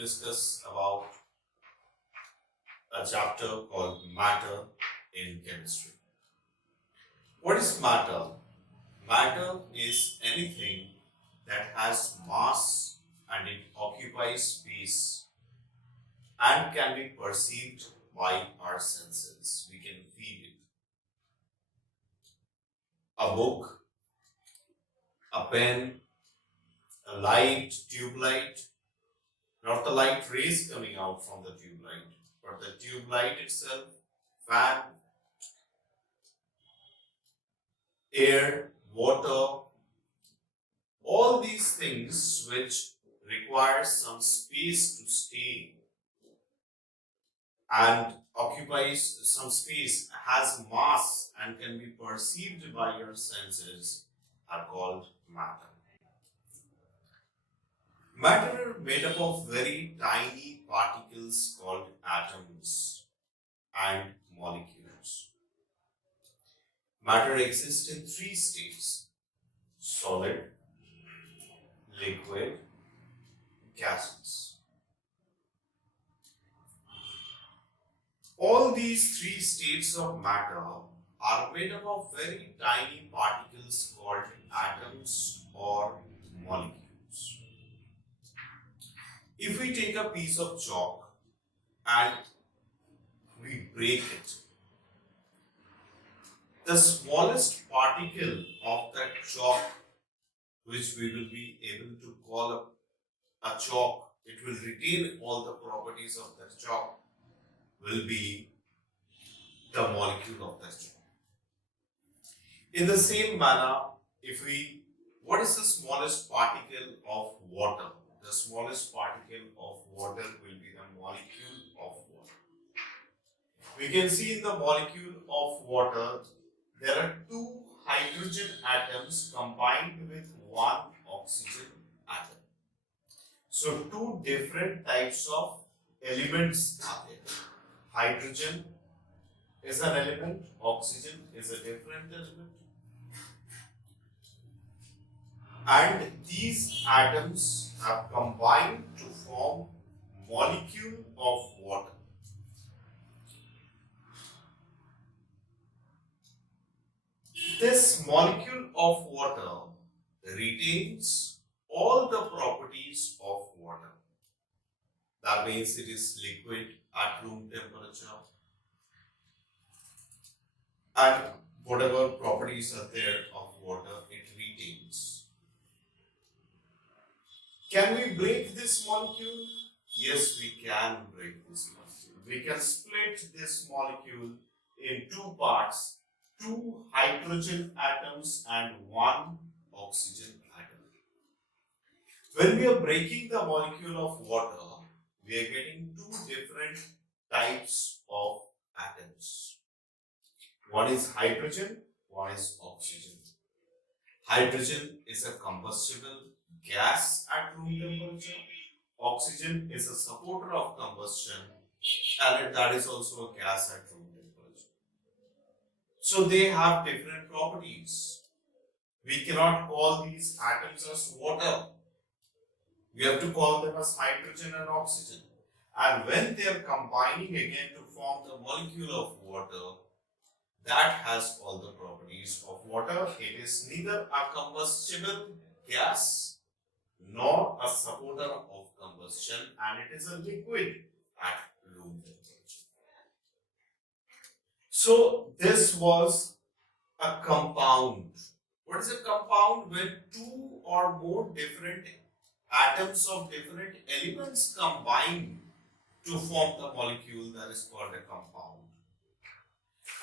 discuss about a chapter called Matter in Chemistry. What is matter? Matter is anything that has mass and it occupies space and can be perceived by our senses. We can feel it. A book, a pen, a light, tube light, not the light rays coming out from the tube light, but the tube light itself, fan, air, water, all these things which require some space to stay and occupies some space, has mass and can be perceived by your senses are called matter. Matter are made up of very tiny particles called atoms and molecules. Matter exists in three states: solid, liquid, gases. All these three states of matter are made up of very tiny particles called atoms or molecules. If we take a piece of chalk and we break it, the smallest particle of that chalk, which we will be able to call a chalk, it will retain all the properties of that chalk, will be the molecule of that chalk. In the same manner, what is the smallest particle of water? The smallest particle of water will be the molecule of water. We can see in the molecule of water, there are two hydrogen atoms combined with one oxygen atom. So, two different types of elements are there. Hydrogen is an element, oxygen is a different element. And these atoms have combined to form molecule of water. This molecule of water retains all the properties of water. That means it is liquid at room temperature, and whatever properties are there of water, it retains. Can we break this molecule? Yes, we can break this molecule. We can split this molecule in two parts, two hydrogen atoms and one oxygen atom. When we are breaking the molecule of water, we are getting two different types of atoms. One is hydrogen, one is oxygen. Hydrogen is a combustible gas at room temperature. Oxygen is a supporter of combustion, and that is also a gas at room temperature. So they have different properties. We cannot call these atoms as water. We have to call them as hydrogen and oxygen. And when they are combining again to form the molecule of water, that has all the properties of water. It is neither a combustible gas nor a supporter of combustion, and it is a liquid at room temperature. So this was a compound. What is a compound? When two or more different atoms of different elements combine to form the molecule, that is called a compound.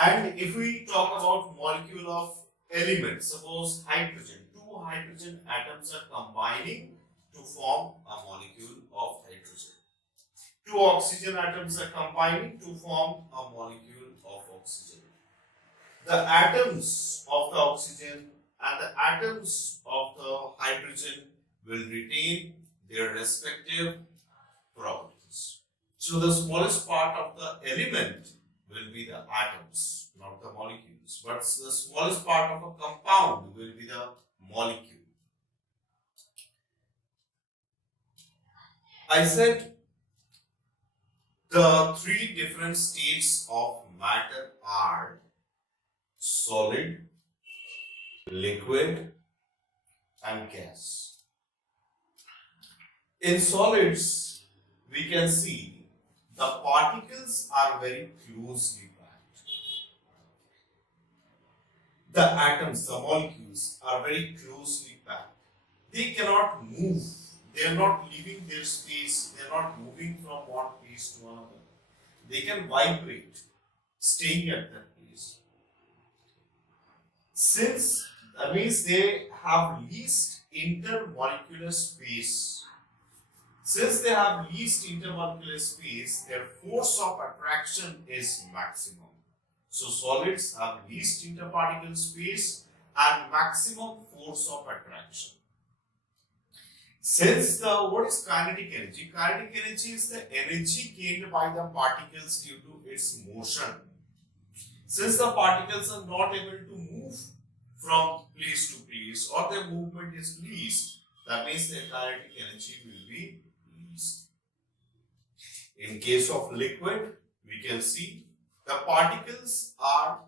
And if we talk about molecule of elements, suppose hydrogen, two hydrogen atoms are combining to form a molecule of hydrogen. Two oxygen atoms are combining to form a molecule of oxygen. The atoms of the oxygen and the atoms of the hydrogen will retain their respective properties. So the smallest part of the element will be the atoms, not the molecules. But the smallest part of a compound will be the molecule. I said The three different states of matter are solid, liquid, and gas. In solids, we can see the particles are very closely packed. The atoms, the molecules are very closely packed. They cannot move. They are not leaving their space. They are not moving from one place to another. They can vibrate, staying at that place. Since that means they have least intermolecular space. Since they have least intermolecular space, their force of attraction is maximum. So solids have least interparticle space and maximum force of attraction. Since what is kinetic energy? Kinetic energy is the energy gained by the particles due to its motion. Since the particles are not able to move from place to place or their movement is least, that means their kinetic energy will be least. In case of liquid, we can see the particles are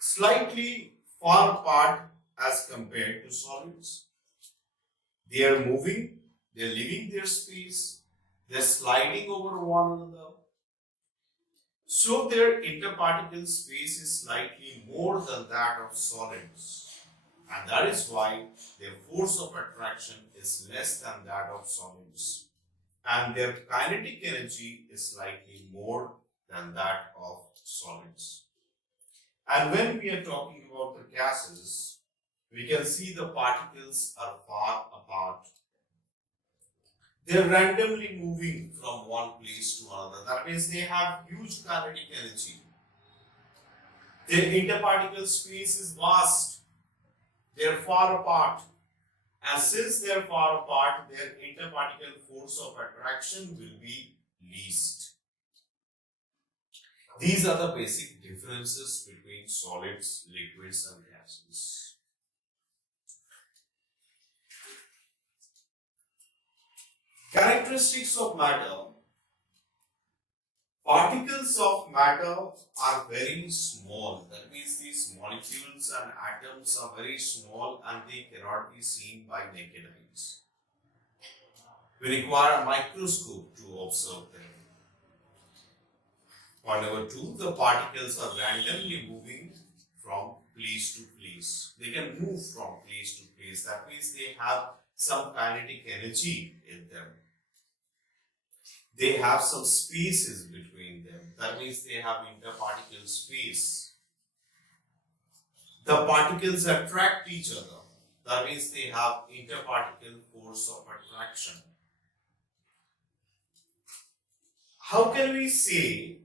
slightly far apart as compared to solids. They are moving, they are leaving their space, they are sliding over one another. So their interparticle space is slightly more than that of solids. And that is why their force of attraction is less than that of solids. And their kinetic energy is slightly more than that of solids. And when we are talking about the gases, we can see the particles are far apart. They are randomly moving from one place to another. That means they have huge kinetic energy. Their interparticle space is vast. They are far apart. And since they are far apart, their interparticle force of attraction will be least. These are the basic differences between solids, liquids, and gases. Characteristics of matter. Particles of matter are very small. That means these molecules and atoms are very small and they cannot be seen by naked eyes. We require a microscope to observe them. Point number 2, the particles are randomly moving from place to place. They can move from place to place. That means they have some kinetic energy in them. They have some spaces between them. That means they have interparticle space. The particles attract each other. That means they have interparticle force of attraction. How can we say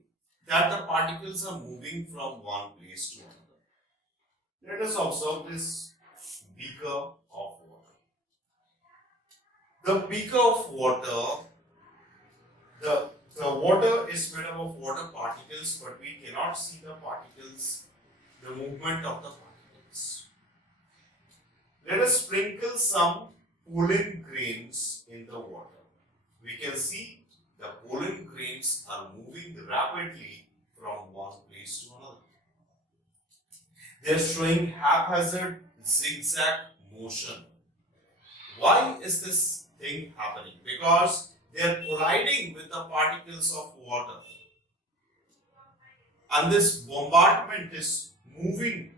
that the particles are moving from one place to another? Let us observe this beaker of water. The beaker of water, the water is made up of water particles, but we cannot see the particles, the movement of the particles. Let us sprinkle some pollen grains in the water. We can see the pollen grains are moving rapidly from one place to another. They are showing haphazard zigzag motion. Why is this thing happening? Because they are colliding with the particles of water. And this bombardment is moving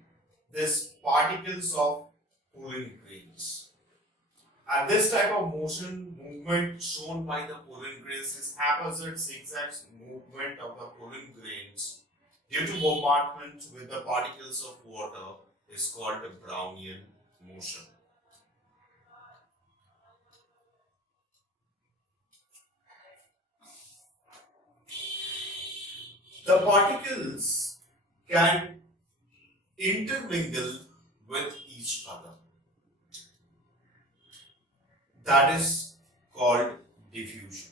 these particles of pollen grains. And this type of movement shown by the pollen grains is haphazard zigzag movement of the pollen grains due to bombardment with the particles of water is called the Brownian motion. The particles can intermingle with each other. That is called diffusion.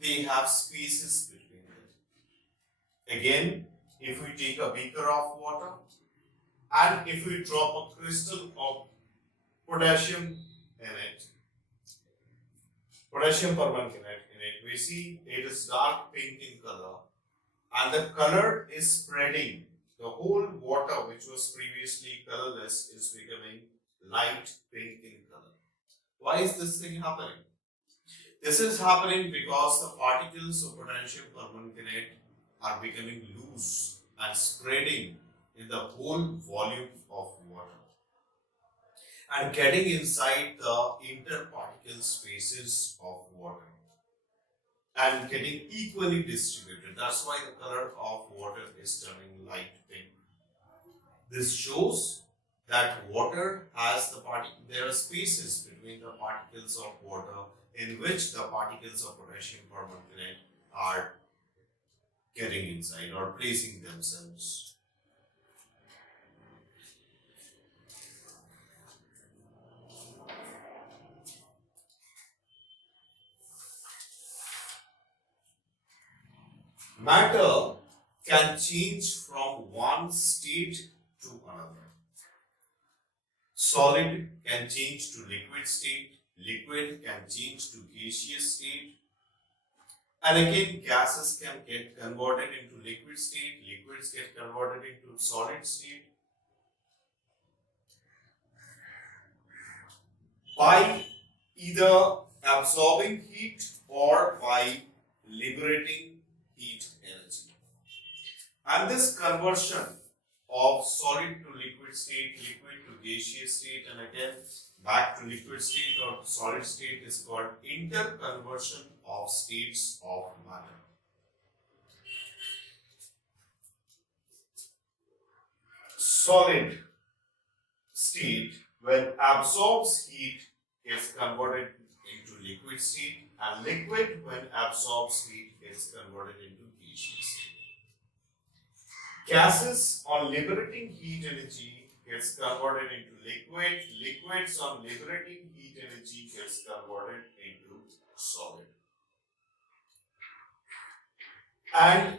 They have spaces between them. Again, if we take a beaker of water and if we drop a crystal of potassium in it, potassium permanganate in it, we see it is dark pink in color, and the color is spreading. The whole water, which was previously colorless, is becoming light pink in color. Why is this thing happening? This is happening because the particles of potassium permanganate are becoming loose and spreading in the whole volume of water and getting inside the interparticle spaces of water and getting equally distributed. That's why the color of water is turning light pink. This shows that water has there are spaces between the particles of water in which the particles of potassium permanganate are getting inside or placing themselves. Matter can change from one state to another. Solid can change to liquid state, liquid can change to gaseous state, and again gases can get converted into liquid state, liquids get converted into solid state by either absorbing heat or by liberating heat energy. And this conversion of solid to liquid state, liquid to gaseous state, and again back to liquid state or solid state is called interconversion of states of matter. Solid state, when absorbs heat, is converted into liquid state, and liquid, when absorbs heat, is converted into gaseous state. Gases on liberating heat energy gets converted into liquid, liquids on liberating heat energy gets converted into solid. And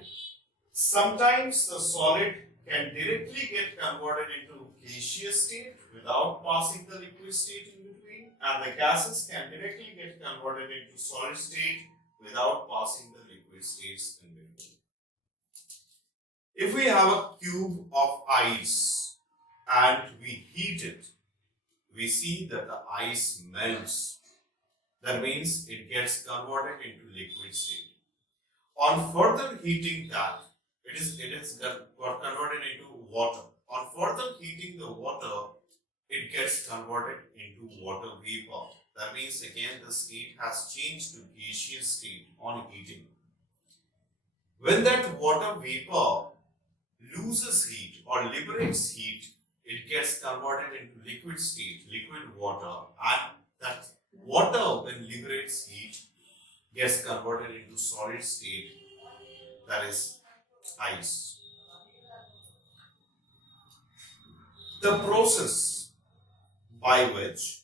sometimes the solid can directly get converted into gaseous state without passing the liquid state in between, and the gases can directly get converted into solid state without passing the liquid states in between. If we have a cube of ice and we heat it, we see that the ice melts. That means it gets converted into liquid state. On further heating that, it is converted into water. On further heating the water, it gets converted into water vapor. That means again the state has changed to gaseous state on heating. When that water vapor loses heat or liberates heat, it gets converted into liquid state, liquid water, and that water, when liberates heat, gets converted into solid state, that is ice. The process by which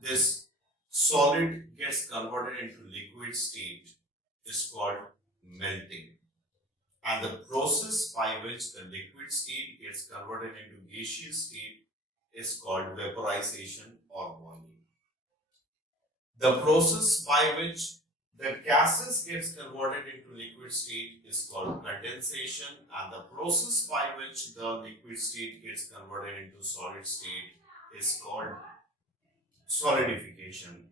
this solid gets converted into liquid state is called melting. And the process by which the liquid state gets converted into gaseous state is called vaporization or boiling. The process by which the gases gets converted into liquid state is called condensation, and the process by which the liquid state gets converted into solid state is called solidification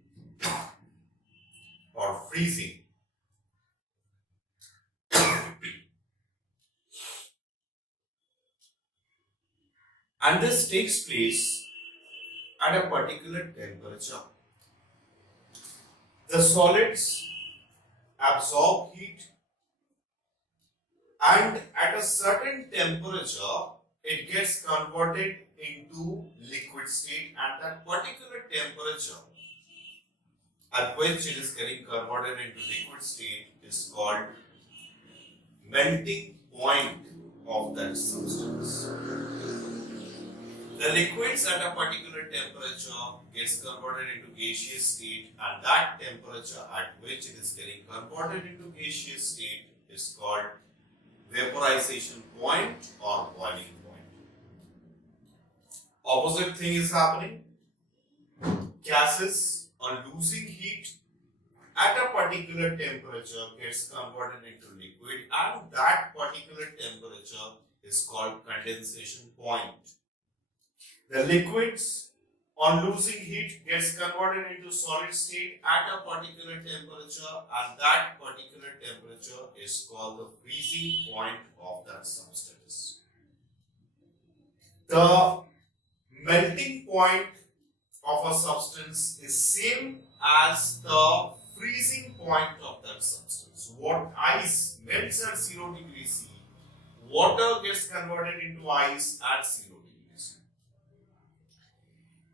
or freezing. And this takes place at a particular temperature. The solids absorb heat, and at a certain temperature it gets converted into liquid state, and that particular temperature at which it is getting converted into liquid state is called melting point of that substance. The liquids at a particular temperature gets converted into gaseous state, and that temperature at which it is getting converted into gaseous state is called vaporization point or boiling point. Opposite thing is happening. Gases are losing heat at a particular temperature gets converted into liquid, and that particular temperature is called condensation point. The liquids on losing heat gets converted into solid state at a particular temperature, and that particular temperature is called the freezing point of that substance. The melting point of a substance is same as the freezing point of that substance. What ice melts at 0 degrees C, water gets converted into ice at 0 degrees C.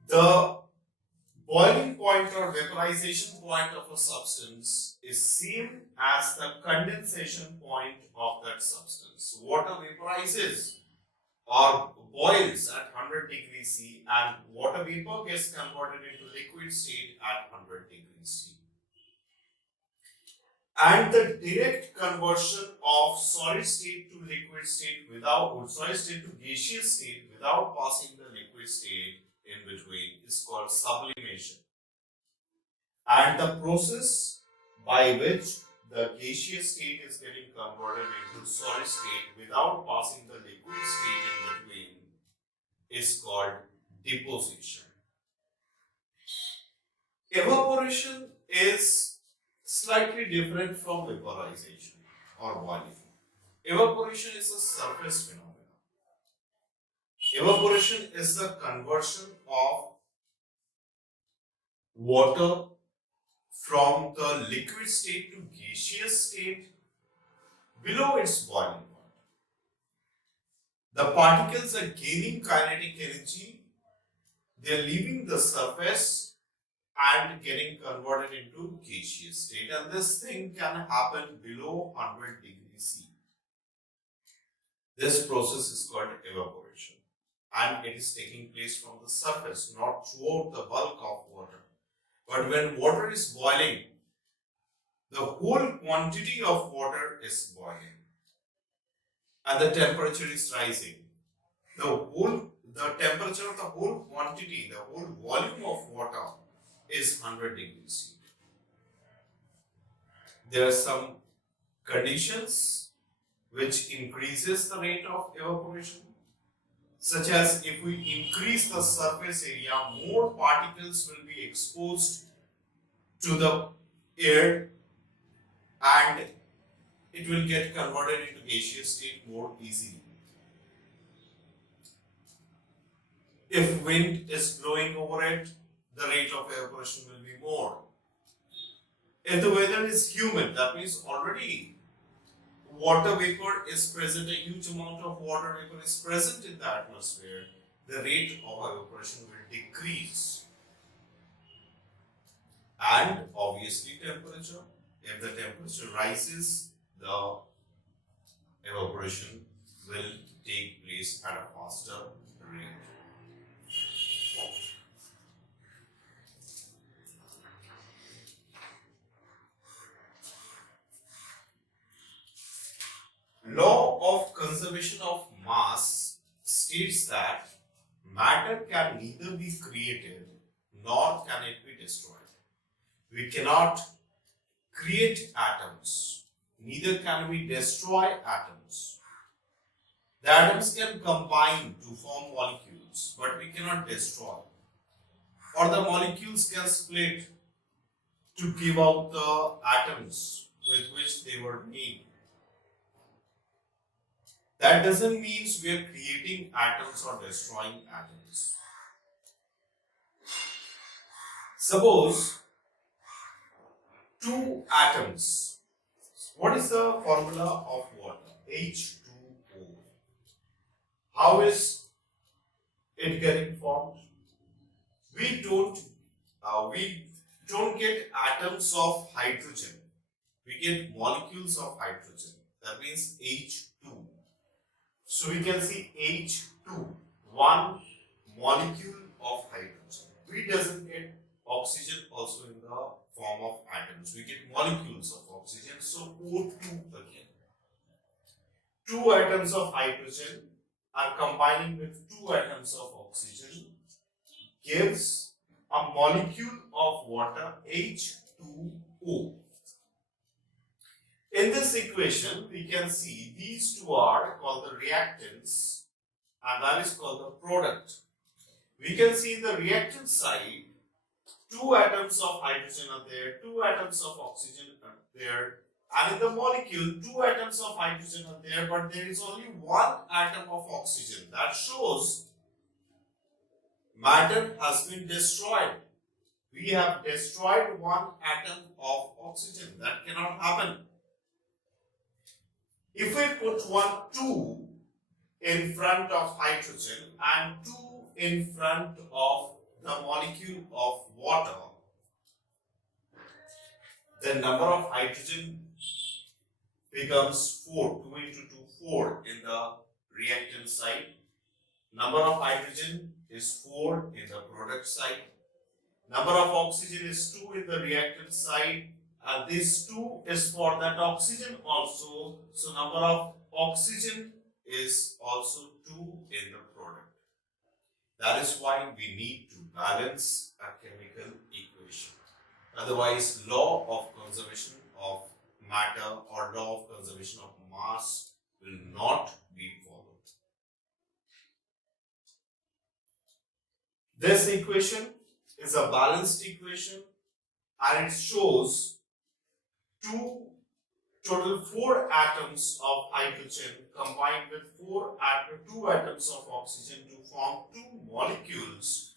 The boiling point or vaporization point of a substance is same as the condensation point of that substance. Water vaporizes or boils at 100 degrees C, and water vapor gets converted into liquid state at 100 degrees C. And the direct conversion of solid state to liquid state without solid state to gaseous state without passing the liquid state in between is called sublimation. And the process by which the gaseous state is getting converted into solid state without passing the liquid state in between is called deposition. Evaporation is slightly different from vaporization or boiling. Evaporation is a surface phenomenon. Evaporation is the conversion of water from the liquid state to gaseous state below its boiling point. The particles are gaining kinetic energy, they are leaving the surface and getting converted into gaseous state, and this thing can happen below 100 degrees C. This process is called evaporation, and it is taking place from the surface, not throughout the bulk of water. But when water is boiling, the whole quantity of water is boiling and the temperature is rising. The temperature of the whole quantity, the whole volume of water is 100 degrees C. There are some conditions which increases the rate of evaporation, such as if we increase the surface area, more particles will be exposed to the air and it will get converted into gaseous state more easily. If wind is blowing over it, the rate of evaporation will be more. If the weather is humid, that means already water vapor is present, a huge amount of water vapor is present in the atmosphere, the rate of evaporation will decrease. And obviously temperature. If the temperature rises, the evaporation will take place at a faster rate. Law of conservation of mass states that matter can neither be created nor can it be destroyed. We cannot create atoms, neither can we destroy atoms. The atoms can combine to form molecules, but we cannot destroy. Or the molecules can split to give out the atoms with which they were made. That doesn't mean we are creating atoms or destroying atoms. Suppose two atoms. What is the formula of water? H2O. How is it getting formed? We don't get atoms of hydrogen. We get molecules of hydrogen. That means H2. So we can see H2, one molecule of hydrogen. We doesn't get oxygen also in the form of atoms. We get molecules of oxygen, so O2 again. Two atoms of hydrogen are combining with two atoms of oxygen gives a molecule of water H2O. O. In this equation, we can see these two are called the reactants and that is called the product. We can see in the reactant side, 2 atoms of hydrogen are there, 2 atoms of oxygen are there, and in the molecule, 2 atoms of hydrogen are there, but there is only 1 atom of oxygen. That shows matter has been destroyed. We have destroyed 1 atom of oxygen. That cannot happen. If we put 2 in front of hydrogen and 2 in front of the molecule of water, the number of hydrogen becomes 4. 2 into 2, 4 in the reactant side. Number of hydrogen is 4 in the product side. Number of oxygen is 2 in the reactant side, and this 2 is for that oxygen also. So number of oxygen is also 2 in the product. That is why we need to balance a chemical equation. Otherwise, law of conservation of matter or law of conservation of mass will not be followed. This equation is a balanced equation and it shows total 4 atoms of hydrogen combined with 2 atoms of oxygen to form 2 molecules